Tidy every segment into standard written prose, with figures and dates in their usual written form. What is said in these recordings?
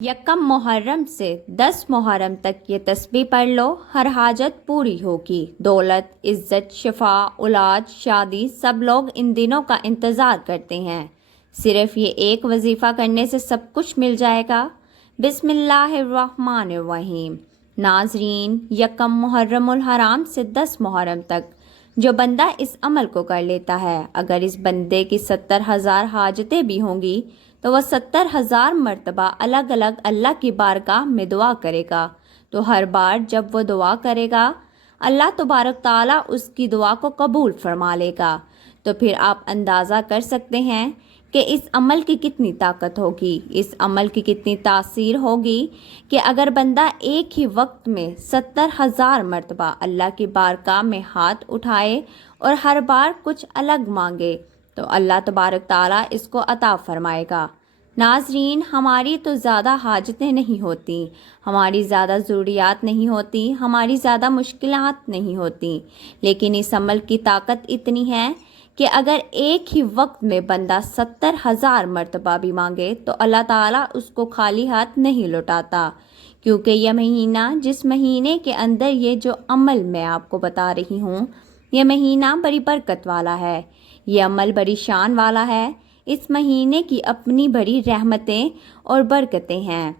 यकम मुहर्रम से 10 मुहर्रम तक ये तस्बीह पढ़ लो, हर हाजत पूरी होगी। दौलत, इज्जत, शिफा, औलाद, शादी, सब लोग इन दिनों का इंतज़ार करते हैं। सिर्फ ये एक वजीफ़ा करने से सब कुछ मिल जाएगा। बिस्मिल्लाहिर्रहमानिर्रहीम। नाजरीन, यकम मुहर्रमुल हराम से 10 मुहर्रम तक जो बंदा इस अमल को कर लेता है, अगर इस बंदे की 70,000 हाजतें भी होंगी तो वह 70,000 मरतबा अलग अलग अल्लाह की बारगाह में दुआ करेगा। तो हर बार जब वो दुआ करेगा, अल्लाह तबारक ताला उसकी दुआ को कबूल फरमा लेगा। तो फिर आप अंदाज़ा कर सकते हैं कि इस अमल की कितनी ताकत होगी, इस अमल की कितनी तासीर होगी कि अगर बंदा एक ही वक्त में 70,000 मरतबा अल्लाह की बारगाह में हाथ उठाए और हर बार कुछ अलग मांगे तो अल्लाह तबारक ताला इसको अता फरमाएगा। नाजरीन, हमारी तो ज़्यादा हाजतें नहीं होती, हमारी ज़्यादा ज़रूरियात नहीं होती, हमारी ज़्यादा मुश्किलात नहीं होती, लेकिन इस अमल की ताकत इतनी है कि अगर एक ही वक्त में बंदा 70,000 मरतबा भी मांगे तो अल्लाह ताला उसको खाली हाथ नहीं लौटाता। क्योंकि यह महीना, जिस महीने के अंदर ये जो अमल मैं आपको बता रही हूँ, यह महीना बड़ी बरकत वाला है, ये अमल बड़ी शान वाला है। इस महीने की अपनी बड़ी रहमतें और बरकतें हैं,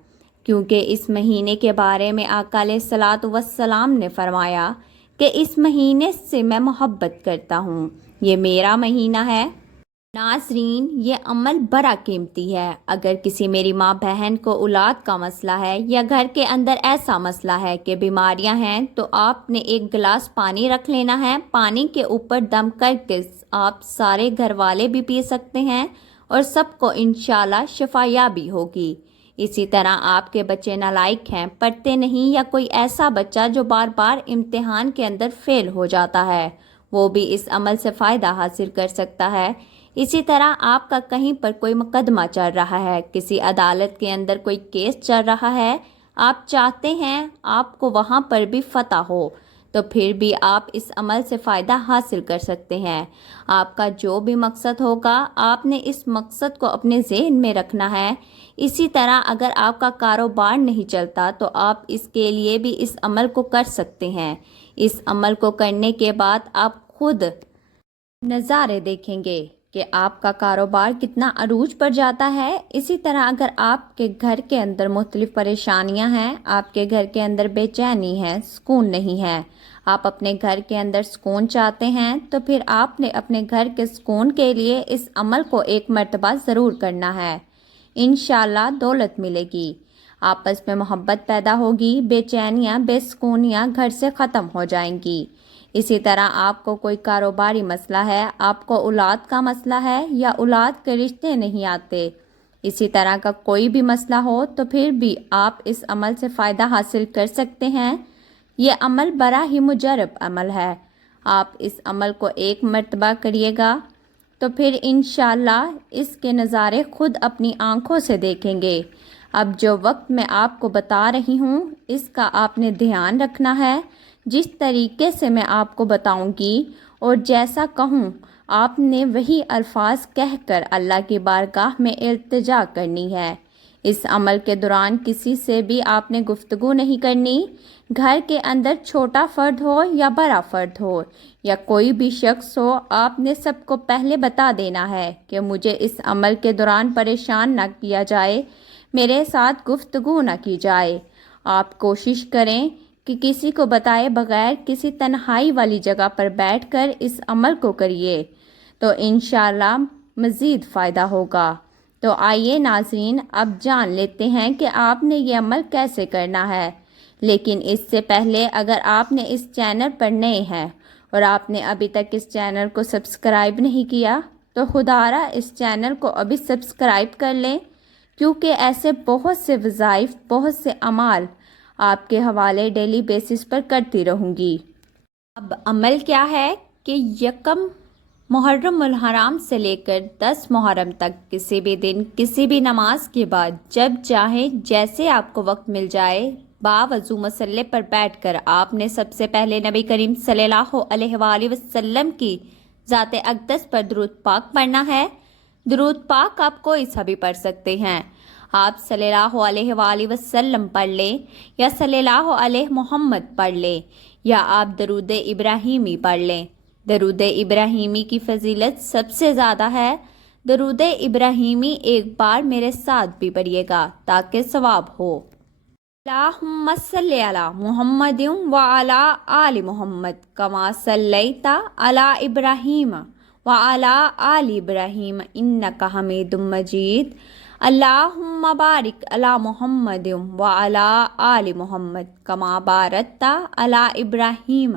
क्योंकि इस महीने के बारे में आका अलैहिस्सलातु वस्सलाम ने फरमाया कि इस महीने से मैं मोहब्बत करता हूँ, ये मेरा महीना है। नाजरीन, ये अमल बड़ा कीमती है। अगर किसी मेरी माँ बहन को औलाद का मसला है या घर के अंदर ऐसा मसला है कि बीमारियां हैं, तो आपने एक गिलास पानी रख लेना है। पानी के ऊपर दम करके आप सारे घर वाले भी पी सकते हैं और सबको इंशाल्लाह शिफायाबी होगी। इसी तरह आपके बच्चे नालायक हैं, पढ़ते नहीं, या कोई ऐसा बच्चा जो बार बार इम्तिहान के अंदर फेल हो जाता है, वो भी इस अमल से फ़ायदा हासिल कर सकता है। इसी तरह आपका कहीं पर कोई मुकदमा चल रहा है, किसी अदालत के अंदर कोई केस चल रहा है, आप चाहते हैं आपको वहाँ पर भी फतह हो, तो फिर भी आप इस अमल से फ़ायदा हासिल कर सकते हैं। आपका जो भी मकसद होगा, आपने इस मकसद को अपने ज़हन में रखना है। इसी तरह अगर आपका कारोबार नहीं चलता तो आप इसके लिए भी इस अमल को कर सकते हैं। इस अमल को करने के बाद आप खुद नज़ारे देखेंगे कि आपका कारोबार कितना अरूज पर जाता है। इसी तरह अगर आपके घर के अंदर मुख्तलिफ परेशानियां हैं, आपके घर के अंदर बेचैनी है, सुकून नहीं है, आप अपने घर के अंदर सुकून चाहते हैं, तो फिर आपने अपने घर के सुकून के लिए इस अमल को एक मर्तबा ज़रूर करना है। इंशाल्लाह दौलत मिलेगी, आपस में मोहब्बत पैदा होगी, बेचैनियाँ बेसुकूनियाँ घर से ख़त्म हो जाएंगी। इसी तरह आपको कोई कारोबारी मसला है, आपको औलाद का मसला है या औलाद के रिश्ते नहीं आते, इसी तरह का कोई भी मसला हो, तो फिर भी आप इस अमल से फ़ायदा हासिल कर सकते हैं। ये अमल बड़ा ही मुजरब अमल है। आप इस अमल को एक मर्तबा करिएगा तो फिर इंशाल्लाह इसके नज़ारे खुद अपनी आँखों से देखेंगे। अब जो वक्त मैं आपको बता रही हूँ, इसका आपने ध्यान रखना है। जिस तरीके से मैं आपको बताऊंगी और जैसा कहूँ, आपने वही अल्फाज कहकर अल्लाह की बारगाह में इल्तिजा करनी है। इस अमल के दौरान किसी से भी आपने गुफ्तगू नहीं करनी। घर के अंदर छोटा फ़र्द हो या बड़ा फ़र्द हो या कोई भी शख्स हो, आपने सबको पहले बता देना है कि मुझे इस अमल के दौरान परेशान ना किया जाए, मेरे साथ गुफ्तगू ना की जाए। आप कोशिश करें कि किसी को बताए बगैर किसी तन्हाई वाली जगह पर बैठकर इस अमल को करिए, तो इंशाल्लाह मज़ीद फ़ायदा होगा। तो आइए नाज़रीन, अब जान लेते हैं कि आपने ये अमल कैसे करना है। लेकिन इससे पहले अगर आपने इस चैनल पर नए हैं और आपने अभी तक इस चैनल को सब्सक्राइब नहीं किया, तो खुदारा इस चैनल को अभी सब्सक्राइब कर लें, क्योंकि ऐसे बहुत से वज़ाइफ, बहुत से अमाल आपके हवाले डेली बेसिस पर करती रहूँगी। अब अमल क्या है कि यकम मुहर्रमुल हराम से लेकर 10 मुहर्रम तक किसी भी दिन, किसी भी नमाज के बाद, जब चाहे जैसे आपको वक्त मिल जाए, बावजू मसल्ले पर बैठकर आपने सबसे पहले नबी करीम सल्लल्लाहु अलैहि वसल्लम की ज़ाते अक़दस पर दुरूद पाक पढ़ना है। दुरूद पाक आप कोई सा भी पढ़ सकते हैं। آپ صلی اللہ علیہ وآلہ وسلم پڑھ لیں یا صلی اللہ علیہ محمد پڑھ لیں یا آپ درود ابراہیمی پڑھ لیں۔ درود ابراہیمی کی فضیلت سب سے زیادہ ہے۔ درود ابراہیمی ایک بار میرے ساتھ بھی پڑھیے گا تاکہ ثواب ہو۔ اللہم صلی علی محمد وعلی آل محمد کما صلیت علی ابراہیم وعلی آل ابراہیم انک حمید مجید۔ اللہم بارک علی محمد وعلی آل محمد کما بارکت علی ابراہیم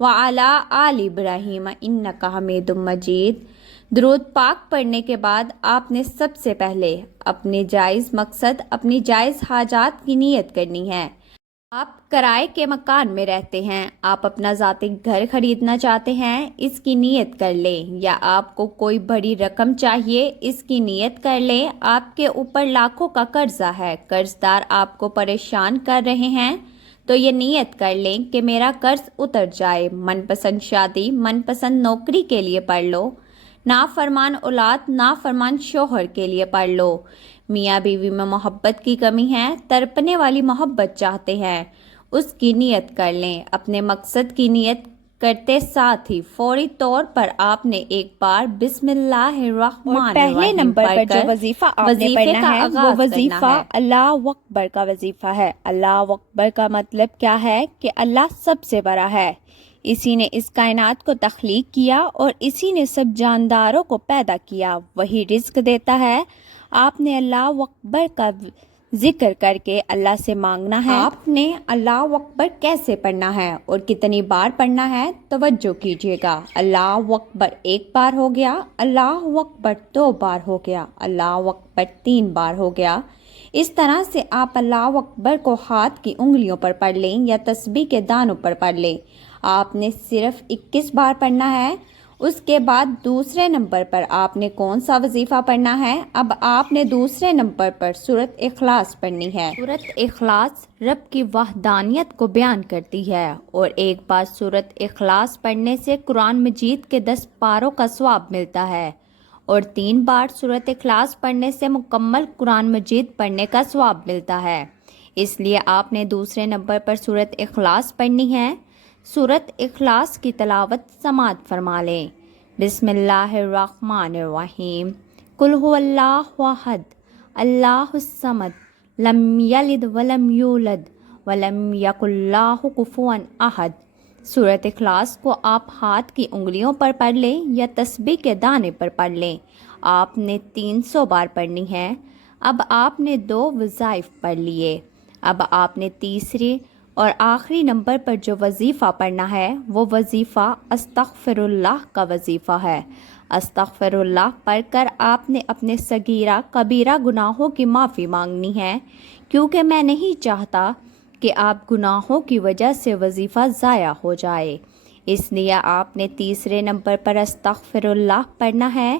وعلی آل ابراہیم انک حمید مجید۔ درود پاک پڑھنے کے بعد آپ نے سب سے پہلے اپنے جائز مقصد، اپنی جائز حاجات کی نیت کرنی ہے۔ آپ کرائے کے مکان میں رہتے ہیں، آپ اپنا ذاتی گھر خریدنا چاہتے ہیں، اس کی نیت کر لیں، یا آپ کو کوئی بڑی رقم چاہیے، اس کی نیت کر لیں۔ آپ کے اوپر لاکھوں کا قرضہ ہے، قرض دار آپ کو پریشان کر رہے ہیں، تو یہ نیت کر لیں کہ میرا قرض اتر جائے۔ من پسند شادی، من پسند نوکری کے لیے پڑھ لو۔ نافرمان اولاد، نافرمان شوہر کے لیے پڑھ لو۔ میاں بیوی میں محبت کی کمی ہے، تڑپنے والی محبت چاہتے ہیں، اس کی نیت کر لیں۔ اپنے مقصد کی نیت کرتے ساتھ ہی فوری طور پر آپ نے ایک بار بسم اللہ الرحمن الرحیم پہلے نمبر پر جو وظیفہ آپ نے پڑھنا ہے وہ وظیفہ اللہ اکبر کا وظیفہ ہے۔ اللہ اکبر کا مطلب کیا ہے کہ اللہ سب سے بڑا ہے، اسی نے اس کائنات کو تخلیق کیا اور اسی نے سب جانداروں کو پیدا کیا، وہی رزق دیتا ہے۔ آپ نے اللہ اکبر کا ذکر کر کے اللہ سے مانگنا ہے۔ آپ نے اللہ اکبر کیسے پڑھنا ہے اور کتنی بار پڑھنا ہے، توجہ کیجیے گا۔ اللہ اکبر ایک بار ہو گیا، اللہ اکبر 2 بار ہو گیا، اللہ اکبر 3 بار ہو گیا۔ اس طرح سے آپ اللہ اکبر کو ہاتھ کی انگلیوں پر پڑھ لیں یا تسبیح کے دانوں پر پڑھ لیں۔ آپ نے صرف 21 بار پڑھنا ہے۔ اس کے بعد دوسرے نمبر پر آپ نے کون سا وظیفہ پڑھنا ہے؟ اب آپ نے دوسرے نمبر پر سورۃ اخلاص پڑھنی ہے۔ سورۃ اخلاص رب کی وحدانیت کو بیان کرتی ہے، اور ایک بار سورۃ اخلاص پڑھنے سے قرآن مجید کے 10 پاروں کا ثواب ملتا ہے، اور 3 بار سورۃ اخلاص پڑھنے سے مکمل قرآن مجید پڑھنے کا ثواب ملتا ہے۔ اس لیے آپ نے دوسرے نمبر پر سورۃ اخلاص پڑھنی ہے۔ سورۃ اخلاص کی تلاوت سماعت فرما لیں۔ بسم اللہ الرحمن الرحیم۔ قل هو اللہ احد اللہ الصمد لم یلد ولم یولد ولم یکن لہ کفوا احد۔ سورۃ اخلاص کو آپ ہاتھ کی انگلیوں پر پڑھ لیں یا تسبیح کے دانے پر پڑھ لیں۔ آپ نے 300 بار پڑھنی ہے۔ اب آپ نے 2 وظائف پڑھ لیے۔ اب آپ نے تیسری اور آخری نمبر پر جو وظیفہ پڑھنا ہے وہ وظیفہ استغفر اللہ کا وظیفہ ہے۔ استغفر اللہ پڑھ کر آپ نے اپنے صغیرہ کبیرہ گناہوں کی معافی مانگنی ہے، کیونکہ میں نہیں چاہتا کہ آپ گناہوں کی وجہ سے وظیفہ ضائع ہو جائے، اس لیے آپ نے تیسرے نمبر پر استغفر اللہ پڑھنا ہے۔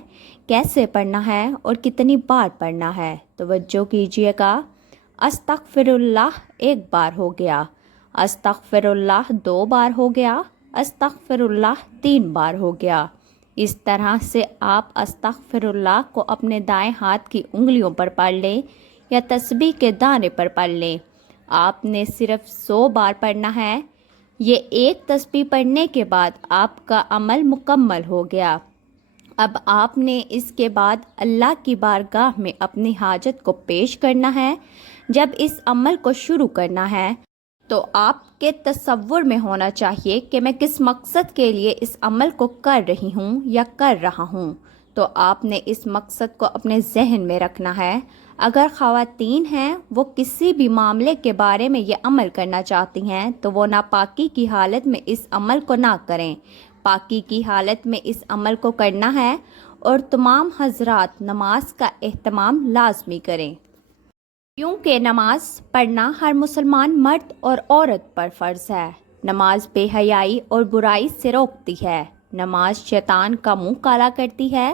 کیسے پڑھنا ہے اور کتنی بار پڑھنا ہے، توجہ کیجیے گا۔ استغفر اللہ 1 بار ہو گیا، استغفر اللہ 2 بار ہو گیا، استغفر اللہ 3 بار ہو گیا۔ اس طرح سے آپ استغفر اللہ کو اپنے دائیں ہاتھ کی انگلیوں پر پڑھ لیں یا تسبیح کے دانے پر پڑھ لیں۔ آپ نے صرف 100 بار پڑھنا ہے۔ یہ ایک تسبیح پڑھنے کے بعد آپ کا عمل مکمل ہو گیا۔ اب آپ نے اس کے بعد اللہ کی بارگاہ میں اپنی حاجت کو پیش کرنا ہے۔ جب اس عمل کو شروع کرنا ہے تو آپ کے تصور میں ہونا چاہیے کہ میں کس مقصد کے لیے اس عمل کو کر رہی ہوں یا کر رہا ہوں، تو آپ نے اس مقصد کو اپنے ذہن میں رکھنا ہے۔ اگر خواتین ہیں، وہ کسی بھی معاملے کے بارے میں یہ عمل کرنا چاہتی ہیں تو وہ ناپاکی کی حالت میں اس عمل کو نہ کریں، پاکی کی حالت میں اس عمل کو کرنا ہے، اور تمام حضرات نماز کا اہتمام لازمی کریں، کیونکہ نماز پڑھنا ہر مسلمان مرد اور عورت پر فرض ہے۔ نماز بے حیائی اور برائی سے روکتی ہے، نماز شیطان کا منہ کالا کرتی ہے۔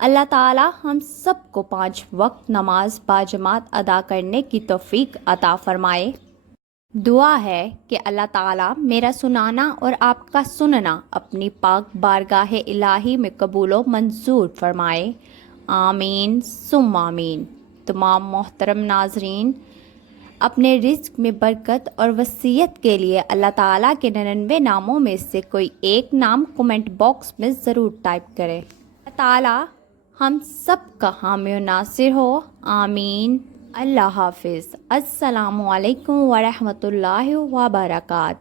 اللہ تعالی ہم سب کو 5 وقت نماز باجماعت ادا کرنے کی توفیق عطا فرمائے۔ دعا ہے کہ اللہ تعالی میرا سنانا اور آپ کا سننا اپنی پاک بارگاہ الہی میں قبول و منظور فرمائے، آمین ثم آمین۔ तमाम मोहतरम नाजरीन अपने रिज्क में बरकत और वसीयत के लिए अल्लाह ताला के 99 नामों में से कोई एक नाम कमेंट बॉक्स में ज़रूर टाइप करें। अल्लाह ताला हम सब का हामी और नासिर हो, आमीन। अल्लाह हाफिज़। अस्सलामु अलैकुम व रहमतुल्लाहि व बरकात।